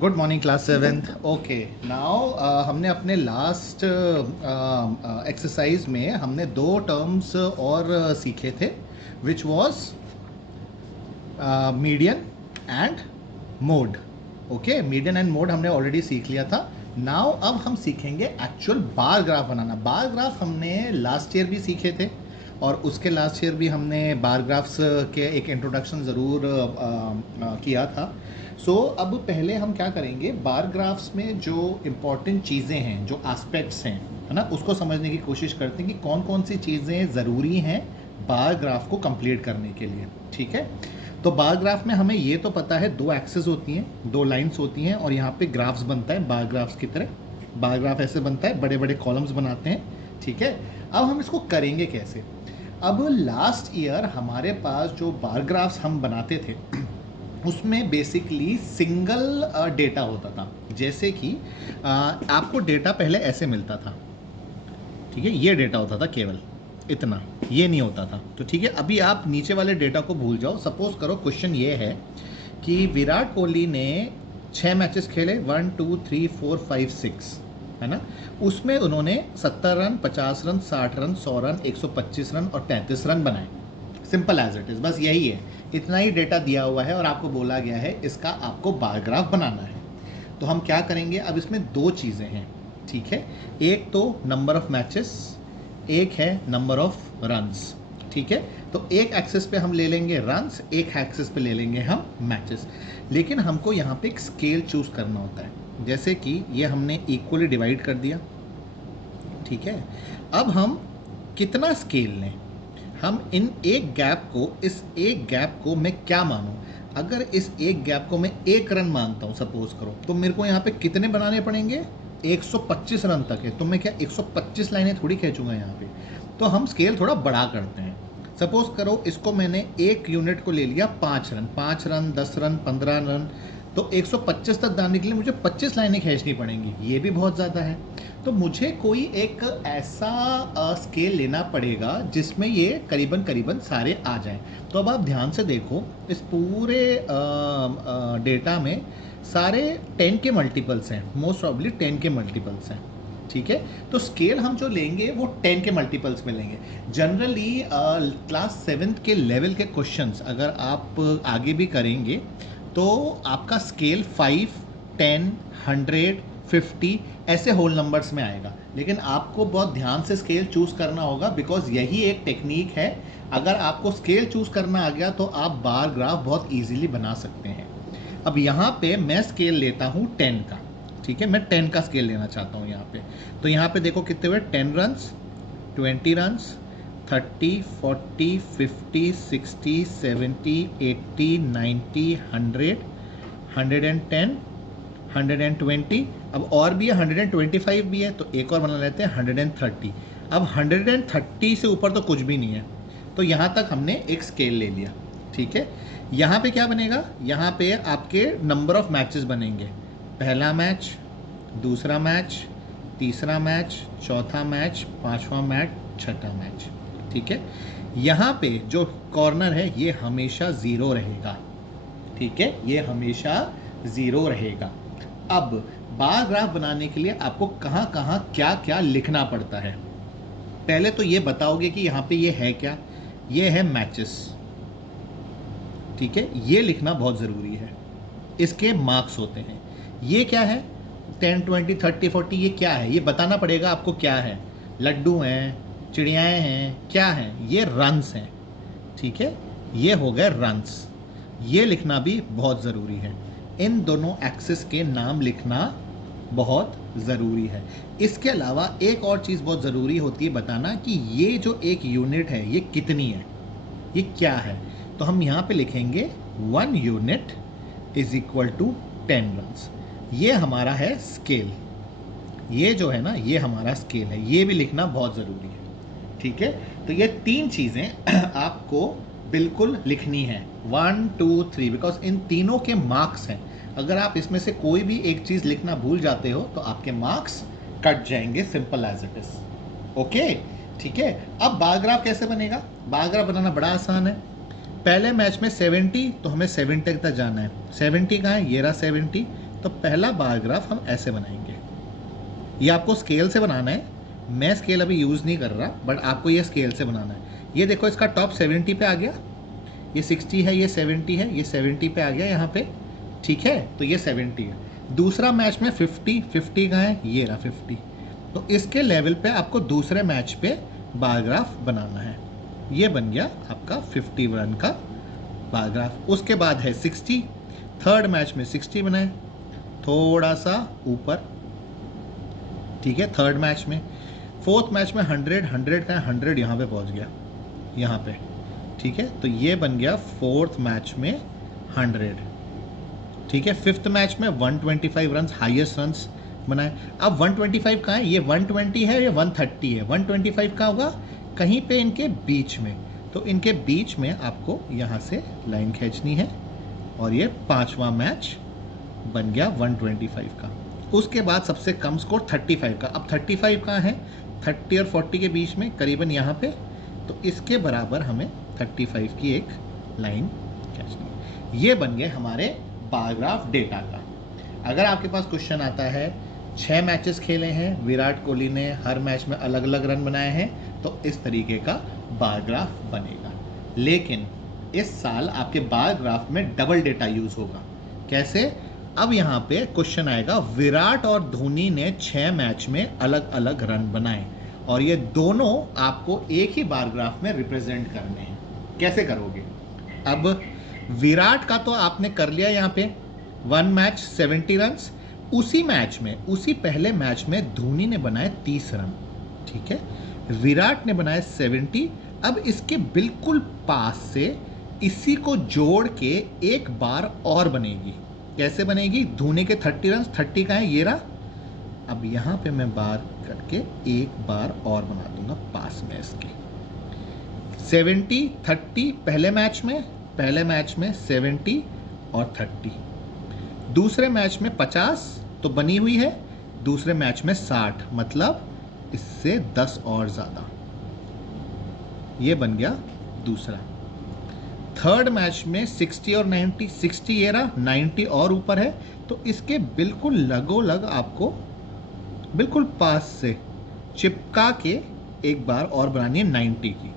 Good morning class seventh. Okay, now हमने अपने last exercise में हमने दो टर्म्स और सीखे थे, which was median and mode. Okay, median and mode हमने ऑलरेडी सीख लिया था। नाउ अब हम सीखेंगे एक्चुअल बार ग्राफ बनाना। बार ग्राफ हमने लास्ट ईयर भी सीखे थे और उसके लास्ट ईयर भी हमने बार ग्राफ्स के एक इंट्रोडक्शन ज़रूर किया था। सो अब पहले हम क्या करेंगे, बार ग्राफ्स में जो इम्पॉर्टेंट चीज़ें हैं, जो एस्पेक्ट्स हैं, है ना, उसको समझने की कोशिश करते हैं कि कौन कौन सी चीज़ें ज़रूरी हैं बार ग्राफ को कंप्लीट करने के लिए। ठीक है, तो बार ग्राफ में हमें ये तो पता है दो एक्सेस होती हैं, दो लाइंस होती हैं और यहाँ पे ग्राफ्स बनता है बार ग्राफ्स की तरह। बार ग्राफ ऐसे बनता है, बड़े बड़े कॉलम्स बनाते हैं। ठीक है, अब हम इसको करेंगे कैसे। अब लास्ट ईयर हमारे पास जो बार ग्राफ्स हम बनाते थे उसमें बेसिकली सिंगल डेटा होता था। जैसे कि आपको डेटा पहले ऐसे मिलता था, ठीक है, ये डेटा होता था, केवल इतना, ये नहीं होता था। तो ठीक है, अभी आप नीचे वाले डेटा को भूल जाओ। सपोज करो क्वेश्चन ये है कि विराट कोहली ने 6 मैचेस खेले, 1 2 3 4 5 6, है ना, उसमें उन्होंने 70 run, 50 run, 60 run, 100 run, 125 run और 33 रन बनाए। सिंपल एज इट इज़, बस यही है, इतना ही डेटा दिया हुआ है और आपको बोला गया है इसका आपको बार ग्राफ बनाना है। तो हम क्या करेंगे, अब इसमें दो चीज़ें हैं। ठीक है, एक तो नंबर ऑफ मैचेस, एक है नंबर ऑफ रन्स। ठीक है, तो एक एक्सेस पे हम ले लेंगे रन्स, एक एक्सेस पे ले लेंगे हम मैचेस। लेकिन हमको यहाँ पे एक स्केल चूज़ करना होता है। जैसे कि ये हमने इक्वली डिवाइड कर दिया। ठीक है, अब हम कितना स्केल लें, हम इन एक गैप को, इस एक गैप को मैं क्या मानूं। अगर इस एक गैप को मैं 1 रन मानता हूं सपोज करो, तो मेरे को यहाँ पे कितने बनाने पड़ेंगे, 125 रन तक है। तो मैं क्या 125 लाइनें थोड़ी खींचूंगा यहाँ पे। तो हम स्केल थोड़ा बड़ा करते हैं। सपोज करो इसको मैंने एक यूनिट को ले लिया 5 रन, 5 रन, 10 रन, 15 रन, तो 125 तक जाने के लिए मुझे 25 लाइनें खींचनी पड़ेंगी। ये भी बहुत ज़्यादा है। तो मुझे कोई एक ऐसा स्केल लेना पड़ेगा जिसमें ये करीबन करीबन सारे आ जाएं। तो अब आप ध्यान से देखो, इस पूरे डेटा में सारे 10 के मल्टीपल्स हैं, मोस्ट प्रॉब्ली 10 के मल्टीपल्स हैं। ठीक है, तो स्केल हम जो लेंगे वो 10 के मल्टीपल्स में लेंगे। जनरली क्लास 7th के लेवल के क्वेश्चंस अगर आप आगे भी करेंगे तो आपका स्केल 5, 10, 100, 50 ऐसे होल नंबर्स में आएगा। लेकिन आपको बहुत ध्यान से स्केल चूज़ करना होगा, बिकॉज यही एक टेक्निक है। अगर आपको स्केल चूज़ करना आ गया तो आप बार ग्राफ बहुत इजीली बना सकते हैं। अब यहाँ पे मैं स्केल लेता हूँ 10 का। ठीक है, मैं 10 का स्केल लेना चाहता हूँ यहाँ पे। तो यहाँ पे देखो कितने हुए, 10 रन्स, 20 रन्स, 30, 40, 50, 60, 70, 80, 90, 100, 110, 120। अब और भी है, 125 भी है, तो एक और बना लेते हैं 130। अब 130 से ऊपर तो कुछ भी नहीं है, तो यहाँ तक हमने एक स्केल ले लिया। ठीक है, यहाँ पे क्या बनेगा, यहाँ पे आपके नंबर ऑफ मैचेस बनेंगे। पहला मैच, दूसरा मैच, तीसरा मैच, चौथा मैच, पांचवा मैच, छठा मैच। ठीक है, यहाँ पे जो कॉर्नर है ये हमेशा 0 रहेगा। ठीक है, ये हमेशा 0 रहेगा। अब बार ग्राफ बनाने के लिए आपको कहाँ कहाँ क्या क्या लिखना पड़ता है। पहले तो ये बताओगे कि यहाँ पे ये है क्या, ये है मैचेस। ठीक है, ये लिखना बहुत ज़रूरी है, इसके मार्क्स होते हैं। ये क्या है, 10, 20, 30, 40, ये क्या है, ये बताना पड़ेगा आपको क्या है। लड्डू हैं, चिड़ियाएँ हैं, क्या हैं, ये रन्स हैं। ठीक है, ये हो गए रन्स, ये लिखना भी बहुत ज़रूरी है। इन दोनों एक्सिस के नाम लिखना बहुत ज़रूरी है। इसके अलावा एक और चीज़ बहुत ज़रूरी होती है बताना कि ये जो एक यूनिट है ये कितनी है, ये क्या है। तो हम यहाँ पे लिखेंगे 1 unit is equal to 10 runs. ये हमारा है स्केल, ये जो है ना ये हमारा स्केल है, ये भी लिखना बहुत ज़रूरी है। ठीक है, तो ये 3 चीज़ें आपको बिल्कुल लिखनी है, 1 2 3, बिकॉज इन तीनों के मार्क्स हैं। अगर आप इसमें से कोई भी एक चीज़ लिखना भूल जाते हो तो आपके मार्क्स कट जाएंगे, simple as it is. Okay, ठीक है, अब बार ग्राफ कैसे बनेगा। बार ग्राफ बनाना बड़ा आसान है। पहले मैच में 70, तो हमें 70 तक जाना है। 70 कहाँ है, ये रहा 70, तो पहला बार ग्राफ हम ऐसे बनाएंगे। ये आपको स्केल से बनाना है, मैं स्केल अभी यूज़ नहीं कर रहा, बट आपको ये स्केल से बनाना है। ये देखो इसका टॉप 70 पे आ गया, ये 60 है, ये 70 है, ये 70 पे आ गया यहाँ पे, ठीक है, तो ये 70 है। दूसरा मैच में 50 कहाँ है, ये रहा 50। तो इसके लेवल पे आपको दूसरे मैच पे बार ग्राफ बनाना है। ये बन गया आपका 50 रन का बार ग्राफ। उसके बाद है 60, थर्ड मैच में 60 बनाए, थोड़ा सा ऊपर, ठीक है, थर्ड मैच में। फोर्थ मैच में 100 का 100 यहाँ पे पहुँच गया, यहाँ पे, ठीक है, तो ये बन गया फोर्थ मैच में 100, ठीक है। फिफ्थ मैच में 125 रन, हाईएस्ट रन्स बनाए। अब 125 कहाँ है, ये 120 है, ये 130 है, 125 कहाँ होगा, कहीं पे इनके बीच में। तो इनके बीच में आपको यहाँ से लाइन खींचनी है, और ये पांचवा मैच बन गया 125 का। उसके बाद सबसे कम स्कोर 35 का। अब 35 कहाँ है, 30 और 40 के बीच में, करीबन यहाँ पे। तो इसके बराबर हमें 35 की एक लाइन खींचनी है। ये बन गए हमारे बार ग्राफ डेटा का। अगर आपके पास क्वेश्चन आता है 6 मैचेस खेले हैं, विराट कोहली ने हर मैच में अलग अलग रन बनाए हैं, तो इस तरीके का बार ग्राफ बनेगा। लेकिन इस साल आपके बार ग्राफ में डबल डेटा यूज होगा। कैसे, अब यहाँ पे क्वेश्चन आएगा विराट और धोनी ने 6 मैच में अलग अलग रन बनाए, और ये दोनों आपको एक ही बार ग्राफ में रिप्रेजेंट करने हैं। कैसे करोगे? अब विराट का तो आपने कर लिया, यहाँ पे 1 मैच 70 रन। उसी मैच में, उसी पहले मैच में धोनी ने बनाए 30 रन, ठीक है, विराट ने बनाए 70। अब इसके बिल्कुल पास से इसी को जोड़ के एक बार और बनेगी। कैसे बनेगी? धोनी के 30 रन, 30 का है, ये रहा। अब यहाँ पे मैं बार करके एक बार और बना दूंगा पास में इसके। 70 30 पहले मैच में 70 और 30। दूसरे मैच में 50 तो बनी हुई है, दूसरे मैच में 60, मतलब इससे 10 और ज़्यादा। ये बन गया दूसरा। थर्ड मैच में 60 और 90, 60 ये रहा, 90 और ऊपर है, तो इसके बिल्कुल लगोलग आपको बिल्कुल पास से चिपका के एक बार और बनानी है 90 की।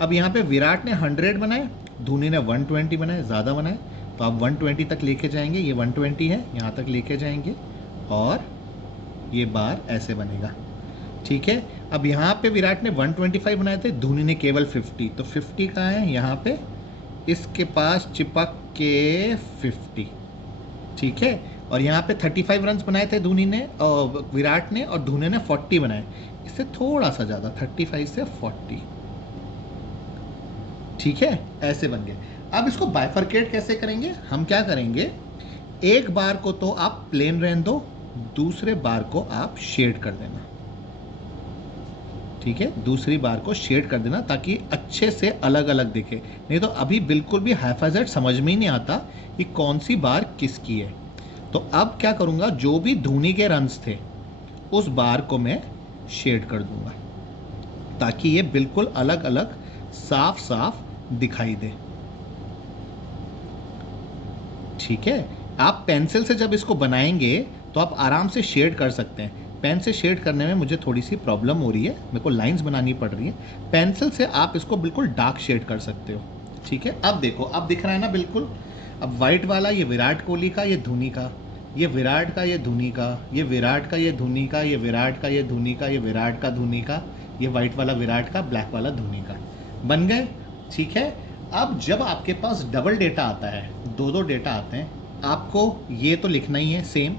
अब यहाँ पे विराट ने 100 बनाए, धोनी ने 120 बनाए, ज़्यादा बनाए, तो आप 120 तक लेके जाएंगे। ये 120 है, यहाँ तक लेके जाएंगे, और ये बार ऐसे बनेगा, ठीक है। अब यहाँ पे विराट ने 125 बनाए थे, धोनी ने केवल 50, तो 50 कहाँ है, यहाँ पे इसके पास चिपक के 50, ठीक है। और यहाँ पे 35 रन बनाए थे धोनी ने और विराट ने, और धोनी ने 40 बनाए, इससे थोड़ा सा ज़्यादा, 35 से 40, ठीक है, ऐसे बन गए। अब इसको बाइफरकेट कैसे करेंगे? हम क्या करेंगे, एक बार को तो आप प्लेन रहने दो, दूसरे बार को आप शेड कर देना, ठीक है, दूसरी बार को शेड कर देना ताकि अच्छे से अलग अलग दिखे। नहीं तो अभी बिल्कुल भी हैफाजट समझ में ही नहीं आता कि कौन सी बार किसकी है। तो अब क्या करूंगा, जो भी धोनी के रन्स थे उस बार को मैं शेड कर दूंगा ताकि ये बिल्कुल अलग अलग साफ साफ दिखाई दे, ठीक है। आप पेंसिल से जब इसको बनाएंगे तो आप आराम से शेड कर सकते हैं। पेन से शेड करने में मुझे थोड़ी सी प्रॉब्लम हो रही है, मेरे को लाइंस बनानी पड़ रही है। पेंसिल से आप इसको बिल्कुल डार्क शेड कर सकते हो, ठीक है। अब देखो, अब दिख रहा है ना बिल्कुल। अब वाइट वाला ये विराट कोहली का, ये धोनी का, ये विराट का, ये धोनी का, ये विराट का, ये धोनी का, ये विराट का, ये धोनी का, ये विराट का, धोनी का, ये वाइट वाला विराट का, ब्लैक वाला धोनी का, बन गए, ठीक है। अब जब आपके पास डबल डेटा आता है, दो दो डेटा आते हैं, आपको ये तो लिखना ही है सेम,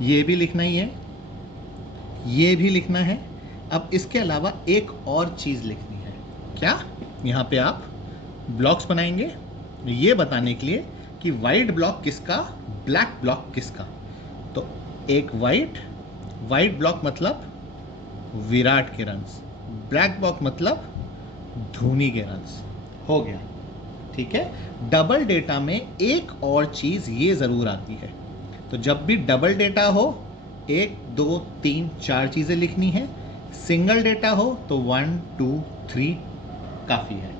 ये भी लिखना ही है, ये भी लिखना है। अब इसके अलावा एक और चीज़ लिखनी है। क्या? यहाँ पे आप ब्लॉक्स बनाएंगे ये बताने के लिए कि वाइट ब्लॉक किसका, ब्लैक ब्लॉक किसका। तो एक वाइट ब्लॉक मतलब विराट के रन्स, ब्लैक ब्लॉक मतलब धोनी के रन्स, हो गया, ठीक है। डबल डेटा में एक और चीज़ ये ज़रूर आती है, तो जब भी डबल डेटा हो 1 2 3 4 चीज़ें लिखनी है। सिंगल डेटा हो तो 1 2 3 काफ़ी है।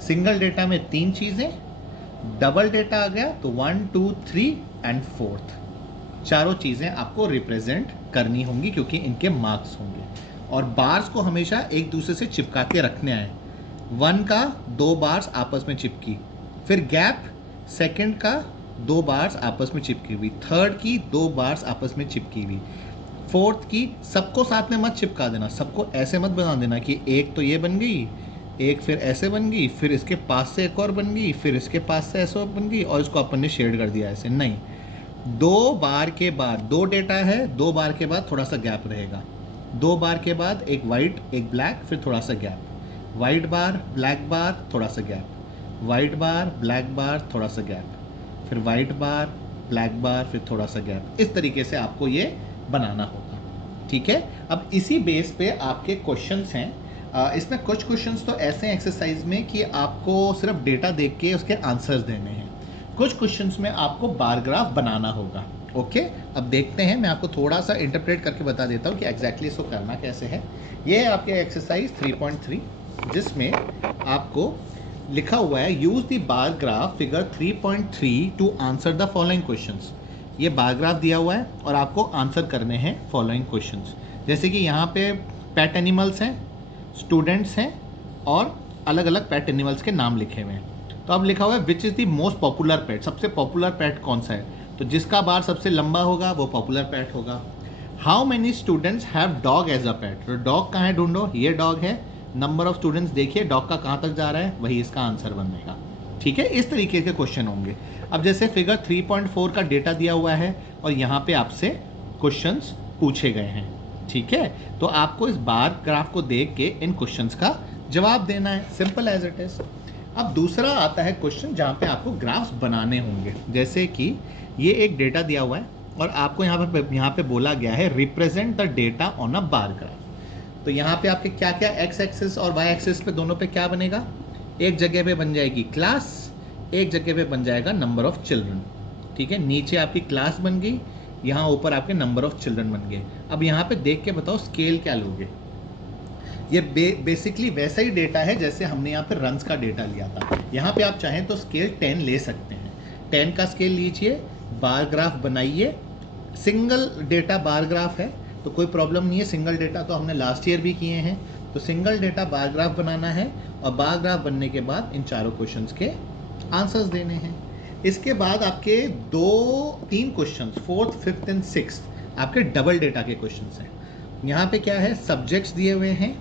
सिंगल डेटा में 3 चीज़ें, डबल डेटा आ गया तो 1 2 3 एंड 4th, चारों चीज़ें आपको रिप्रेजेंट करनी होंगी क्योंकि इनके मार्क्स होंगे। और बार्स को हमेशा एक दूसरे से चिपका के रखने हैं। 1 का 2 बार्स आपस में चिपकी, फिर गैप, सेकंड का 2 बार्स आपस में चिपकी हुई, थर्ड की 2 बार्स आपस में चिपकी हुई, फोर्थ की सबको साथ में मत चिपका देना, सबको ऐसे मत बना देना कि एक तो ये बन गई, एक फिर ऐसे बन गई, फिर इसके पास से एक और बन गई, फिर इसके पास से ऐसे बन गई और इसको अपन ने शेड कर दिया ऐसे। नहीं, 2 बार के बाद 2 डेटा है, 2 बार के बाद थोड़ा सा गैप रहेगा, 2 बार के बाद एक वाइट एक ब्लैक, फिर थोड़ा सा गैप, वाइट बार ब्लैक बार थोड़ा सा गैप, वाइट बार ब्लैक बार थोड़ा सा गैप, फिर वाइट बार ब्लैक बार, फिर थोड़ा सा गैप। इस तरीके से आपको ये बनाना होगा, ठीक है। अब इसी बेस पे आपके क्वेश्चंस हैं। इसमें कुछ क्वेश्चंस तो ऐसे हैं एक्सरसाइज में कि आपको सिर्फ डेटा देख के उसके आंसर्स देने हैं, कुछ क्वेश्चंस में आपको बार ग्राफ बनाना होगा। ओके, अब देखते हैं, मैं आपको थोड़ा सा इंटरप्रेट करके बता देता हूँ कि एग्जैक्टली इसको करना कैसे है। ये है आपके एक्सरसाइज 3.3 जिसमें आपको लिखा हुआ है use the bar graph figure 3.3 to answer the following questions. ये बार ग्राफ दिया हुआ है और आपको आंसर करने हैं फॉलोइंग क्वेश्चंस। जैसे कि यहाँ पे पेट एनिमल्स हैं, स्टूडेंट्स हैं और अलग अलग पेट एनिमल्स के नाम लिखे हुए हैं। तो अब लिखा हुआ है which is the most popular pet, सबसे पॉपुलर पेट कौन सा है, तो जिसका बार सबसे लंबा होगा वो पॉपुलर पेट होगा। How many students have dog as a pet, तो डॉग कहाँ है ढूंढो, ये डॉग है, नंबर ऑफ स्टूडेंट्स देखिए डॉग का कहाँ तक जा रहा है, वही इसका आंसर बनेगा, ठीक है। इस तरीके के क्वेश्चन होंगे। अब जैसे फिगर 3.4 का डेटा दिया हुआ है और यहाँ पे आपसे क्वेश्चंस पूछे गए हैं, ठीक है, तो आपको इस बार ग्राफ को देख के इन क्वेश्चंस का जवाब देना है, सिंपल एज इट इज। अब दूसरा आता है क्वेश्चन जहाँ पे आपको ग्राफ्स बनाने होंगे। जैसे कि ये एक डेटा दिया हुआ है और आपको यहाँ पे बोला गया है represent the data on a bar graph. तो यहाँ पे आपके क्या क्या एक्स एक्सिस और वाई एक्सिस पे दोनों पे क्या बनेगा, एक जगह पे बन जाएगी क्लास, एक जगह पे बन जाएगा नंबर ऑफ चिल्ड्रन, ठीक है। नीचे आपकी क्लास बन गई, यहाँ ऊपर आपके नंबर ऑफ चिल्ड्रन बन गए। अब यहाँ पे देख के बताओ स्केल क्या लोगे। ये बेसिकली वैसा ही डेटा है जैसे हमने यहाँ पे रन्स का डेटा लिया था। यहाँ पे आप चाहें तो स्केल 10 ले सकते हैं, 10 का स्केल लीजिए, बार ग्राफ बनाइए। सिंगल डेटा बार ग्राफ है तो कोई प्रॉब्लम नहीं है, सिंगल डेटा तो हमने लास्ट ईयर भी किए हैं। तो सिंगल डेटा बार ग्राफ बनाना है और बार ग्राफ बनने के बाद इन चारों क्वेश्चंस के आंसर्स देने हैं। इसके बाद आपके 2-3 questions 4th, 5th and 6th आपके डबल डेटा के क्वेश्चंस हैं। यहाँ पे क्या है, सब्जेक्ट्स दिए हुए हैं,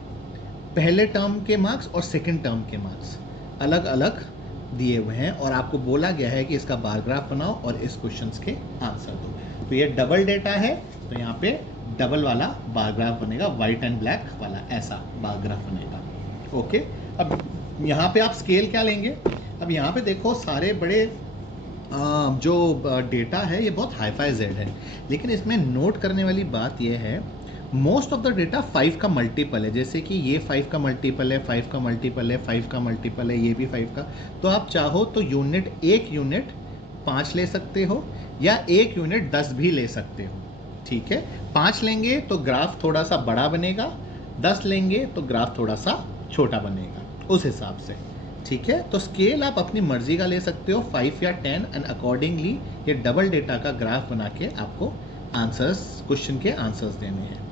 पहले टर्म के मार्क्स और सेकंड टर्म के मार्क्स अलग अलग दिए हुए हैं और आपको बोला गया है कि इसका बार ग्राफ बनाओ और इस क्वेश्चंस के आंसर दो। तो ये डबल डेटा है तो यहाँ पे डबल वाला बार ग्राफ बनेगा, वाइट एंड ब्लैक वाला ऐसा बार ग्राफ बनेगा। ओके, अब यहाँ पे आप स्केल क्या लेंगे, अब यहाँ पे देखो सारे बड़े जो डेटा है ये बहुत हाई फाई जेड है, लेकिन इसमें नोट करने वाली बात यह है मोस्ट ऑफ द डेटा 5 का मल्टीपल है। जैसे कि ये 5 का मल्टीपल है, 5 का मल्टीपल है, 5 का मल्टीपल है, ये भी 5 का। तो आप चाहो तो एक यूनिट 5 ले सकते हो या एक यूनिट 10 भी ले सकते हो, ठीक है। 5 लेंगे तो ग्राफ थोड़ा सा बड़ा बनेगा, 10 लेंगे तो ग्राफ थोड़ा सा छोटा बनेगा उस हिसाब से, ठीक है। तो स्केल आप अपनी मर्जी का ले सकते हो, 5 या 10, एंड अकॉर्डिंगली ये डबल डेटा का ग्राफ बना के आपको आंसर्स, क्वेश्चन के आंसर्स देने हैं।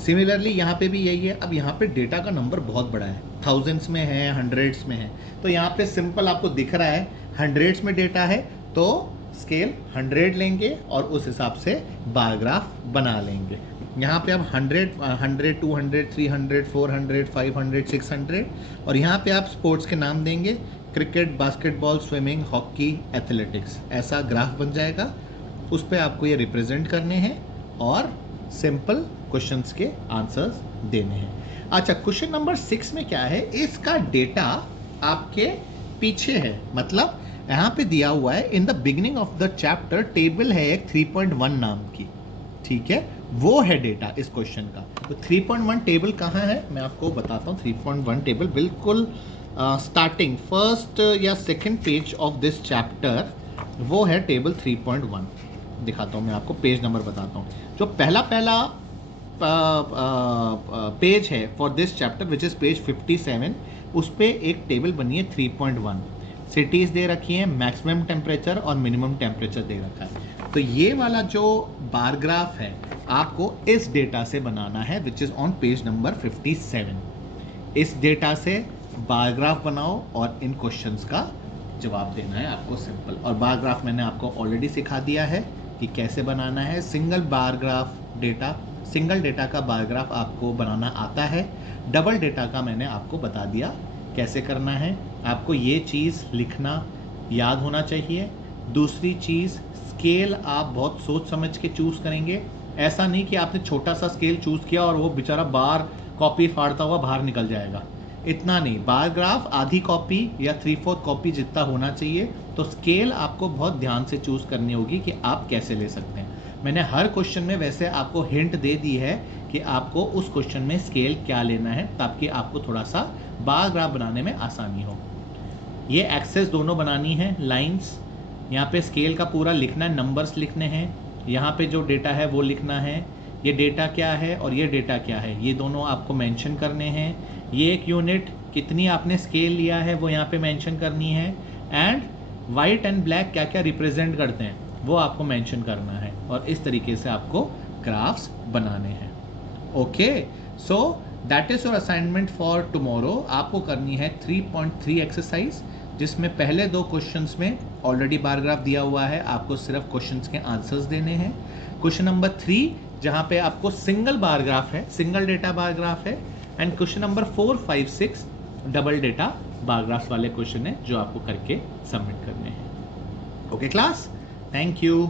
सिमिलरली यहाँ पे भी यही है। अब यहाँ पे डेटा का नंबर बहुत बड़ा है, थाउजेंड्स में है, हंड्रेड्स में है। तो यहाँ पे सिंपल आपको दिख रहा है हंड्रेड्स में डेटा है तो स्केल 100 लेंगे और उस हिसाब से बार ग्राफ बना लेंगे। यहाँ पे आप 100, 200, 300, 400, 500, 600 और यहाँ पे आप स्पोर्ट्स के नाम देंगे, cricket, basketball, swimming, hockey, athletics, ऐसा ग्राफ बन जाएगा। उस पर आपको ये रिप्रेजेंट करने हैं और सिंपल क्वेश्चंस के आंसर्स देने हैं। अच्छा, क्वेश्चन नंबर 6 में क्या है, इसका डेटा आपके पीछे है, मतलब यहाँ पे दिया हुआ है in the beginning of the chapter table है एक 3.1 नाम की, ठीक है, वो है डेटा इस क्वेश्चन का। तो 3.1 टेबल कहाँ है मैं आपको बताता हूँ। 3.1 टेबल बिल्कुल स्टार्टिंग फर्स्ट या second page of this chapter, वो है टेबल 3.1। दिखाता हूँ मैं आपको, पेज नंबर बताता हूँ। जो पहला पेज है for this chapter which is page 57, उस पर एक टेबल बनी है 3.1। सिटीज़ दे रखी हैं, मैक्सिमम टेम्परेचर और मिनिमम टेम्परेचर दे रखा है। तो ये वाला जो बार ग्राफ है आपको इस डेटा से बनाना है, which is on page number 57। इस डेटा से बार ग्राफ बनाओ और इन क्वेश्चंस का जवाब देना है आपको, सिंपल। और बार ग्राफ मैंने आपको ऑलरेडी सिखा दिया है कि कैसे बनाना है। Single bar graph data, single data का बार ग्राफ आपको बनाना आता है, डबल डेटा का मैंने आपको बता दिया कैसे करना है। आपको ये चीज़ लिखना याद होना चाहिए। दूसरी चीज़, स्केल आप बहुत सोच समझ के चूज़ करेंगे। ऐसा नहीं कि आपने छोटा सा स्केल चूज़ किया और वो बेचारा बार कॉपी फाड़ता हुआ बाहर निकल जाएगा, इतना नहीं। बार ग्राफ आधी कॉपी या 3/4 कॉपी जितना होना चाहिए। तो स्केल आपको बहुत ध्यान से चूज़ करनी होगी कि आप कैसे ले सकते हैं। मैंने हर क्वेश्चन में वैसे आपको हिंट दे दी है कि आपको उस क्वेश्चन में स्केल क्या लेना है, ताकि आपको थोड़ा सा बार ग्राफ बनाने में आसानी हो। ये एक्सेस दोनों बनानी है, लाइंस। यहाँ पे स्केल का पूरा लिखना है, नंबर्स लिखने हैं। यहाँ पे जो डेटा है वो लिखना है, ये डेटा क्या है और ये डेटा क्या है, ये दोनों आपको मेंशन करने हैं। ये एक यूनिट कितनी आपने स्केल लिया है वो यहाँ पे मेंशन करनी है। एंड वाइट एंड ब्लैक क्या क्या रिप्रेजेंट करते हैं वो आपको मेंशन करना है। और इस तरीके से आपको ग्राफ्स बनाने हैं। Okay, so that is your assignment for tomorrow. आपको करनी है 3.3 एक्सरसाइज, जिसमें पहले 2 क्वेश्चंस में ऑलरेडी बार ग्राफ दिया हुआ है, आपको सिर्फ क्वेश्चंस के आंसर्स देने हैं। क्वेश्चन नंबर 3 जहाँ पे आपको सिंगल बार ग्राफ है, सिंगल डेटा बार ग्राफ है। And question number 4, 5, 6 double data bar graph वाले क्वेश्चन है जो आपको करके सबमिट करने हैं। Okay class, thank you.